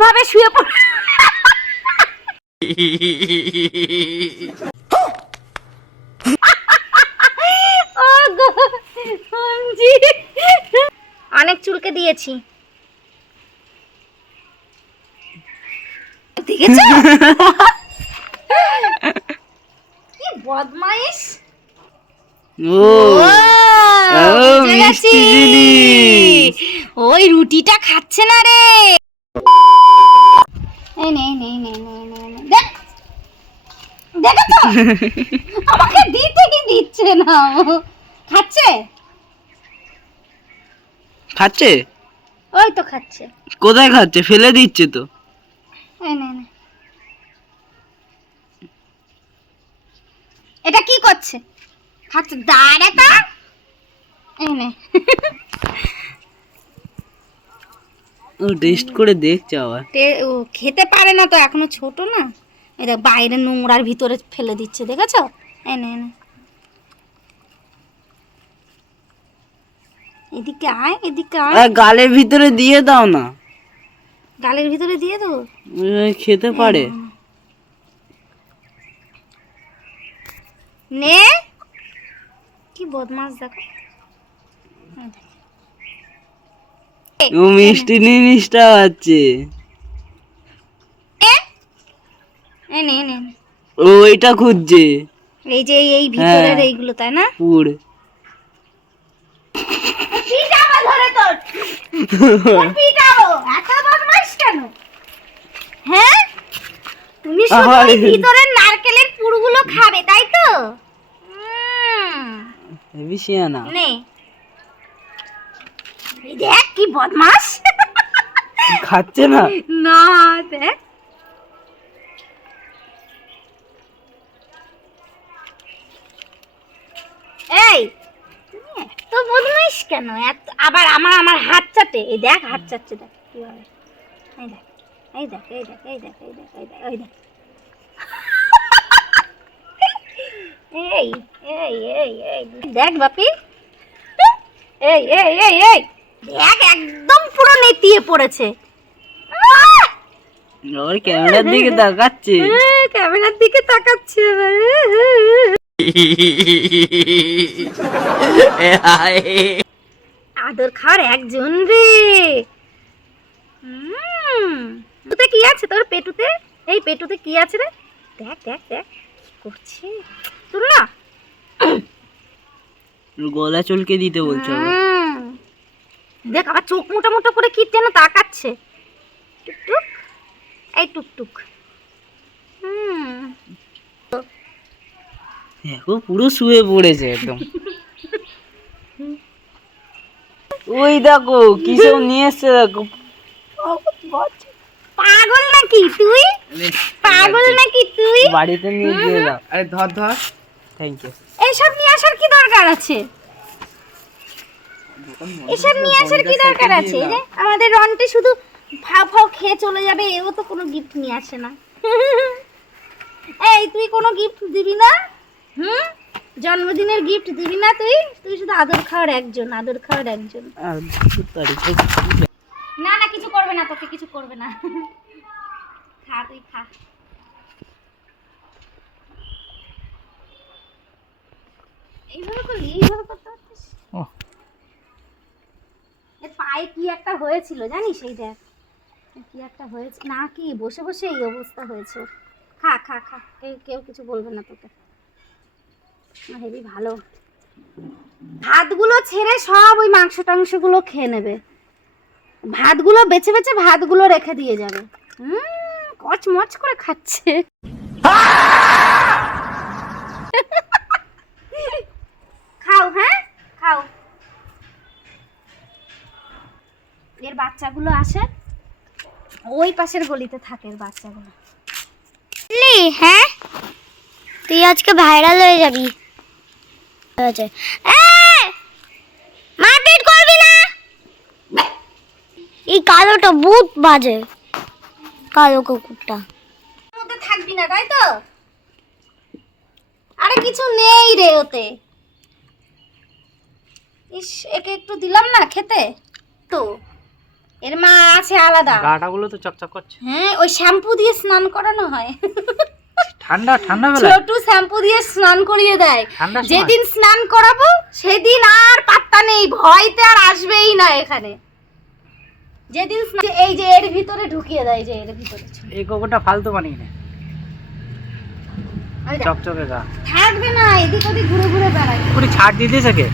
কীভাবে শুয়ে পড়ে। অনেক চুলকে দিয়েছি। দেখেছ? কি বদমাইশ। ও। ওই রুটিটা খাচ্ছে না রে। এই নে, নে, নে, নে, নে, নে। দেখ দেখেছ আমাকে দিতে কি দিচ্ছে না খাচ্ছে? খাচ্ছে? ওই তো খাচ্ছে। কোথায় খাচ্ছে? ফেলে দিচ্ছে তো। এই নে, নে। এটা কি করছে? খাচ্ছে। দাঁড়াটা এই নে। টেস্ট করে দেখছে আবার। খেতে পারে না তো এখনও ছোট না। দেখ বাইরে নোংরার ভিতরে ফেলে দিচ্ছে দেখেছ? এনে এনে এদিকে আয় এদিকে আয়। গালের ভিতরে দিয়ে দাও না। গালের ভিতরে দিয়ে দেবো ও খেতে পারে। নে কি বদমাস দেখো। ও মিষ্টি জিনিসটা আছে। ও এটা খুঁজছে। এই যে এই- ভিতরের হ্যাঁ। এইগুলো তাই না? পুর। হ্যাঁ? তুমি ভিতরের নারকেলের পুরগুলো খাবে তাই তো? উম, শিয়ানা নে। এই দেখ কি বদমাস খাচ্ছে না। না দেখ। এই এত বদমাইশ কেন? এত আবার আমার আমার হাত চাটে। এই দেখ হাত চাটছে দেখ কীভাবে এই দেখ এই দেখ এই দেখ এই দেখ এই দেখ এই দেখ এই দেখ। এই এই এই এই দেখ বাপি। এই এই এই এই। দেখ একদম পুরো নেতিয়ে পড়েছে। ওর ক্যামেরার দিকে তাকাচ্ছে। ক্যামেরার দিকে তাকাচ্ছে। আদর খাওয়ার একজন রে। হুম, পেটুতে কি আছে তোর পেটুতে? এই পেটুতে কি আছে রে? দেখ দেখ দেখ কি করছে? তোর না গলা চুলকে দিতে বলছো। দেখ আবার চোখ মোটা মোটা করে কি যেন তাকাচ্ছে? টুকটুক। এই টুকটুক। হুম। দেখো পুরো শুয়ে পড়েছে একদম। ওই দেখো কিসব নিয়ে এসছে দেখো। পাগল নাকি তুই? পাগল নাকি তুই? বাড়িতে নিয়ে গিয়ে দাও। আরে ধর ধর। থ্যাংক ইউ এসব নিয়ে আসার কি দরকার আছে? এসব নিয়ে আসার কি দরকার আছে? এই যে আমাদের রন্টে শুধু ফাও ফাও খেয়ে চলে যাবে এও তো কোনো গিফট নিয়ে আসে না। এই তুই কোনো গিফট দিবি না? হুম? জন্মদিনের গিফট দিবি না তুই? তুই শুধু আদর খাওয়ার একজন আদর খাওয়ার একজন। না না কিছু করবে না তোকে কিছু করবে না। খা তুই খা। এইভাবে করলি এইভাবে করতে পারতিস? পায়ে কি একটা হয়েছিল জানিস এই দেখ। কি একটা হয়েছে? না কি, বসে বসে এই অবস্থা হয়েছে। খা খা খা, কেউ কিছু বলবে না তোকে। হেবি ভালো। ভাতগুলো ছেড়ে সব ওই মাংস টাংসগুলো খেয়ে নেবে। ভাতগুলো, বেছে বেছে ভাতগুলো রেখে দিয়ে যাবে। হুম, কচমচ করে খাচ্ছে। এর বাচ্চাগুলো আসে ওই পাশের গলিতে থাকে এর বাচ্চাগুলো। হ্যাঁ? তুই আজকে ভাইরাল হয়ে যাবি। মারপিট করবি না! এই কালোটা বহুত বাজে। কালো কুকুরটা। মধ্যে থাকবি না তাই তো? আরে কিছু নেই রে ওতে। ইস একে একটু দিলাম না খেতে? তো। এর মা আছে আলাদা। গাটা গুলো তো চকচক করছে। হ্যাঁ ওই শ্যাম্পু দিয়ে স্নান করানো হয়। ঠান্ডা ঠান্ডা বেলা ছোট শ্যাম্পু দিয়ে স্নান করিয়ে দেয়। যেদিন স্নান করাবো সেদিন আর পাত্তা নেই ভয়তে আর আসবেই না এখানে। যেদিন এই যে এর ভিতরে ঢুকিয়ে দেয় যে এর ভিতরে এই গোবরটা ফালতু বানিয়ে নেয় চকচকে গা। থাকবে না এদিক ওদিক ঘুরে ঘুরে বেড়ায়। পুরি ছাড় দিয়ে দিয়েছে কে?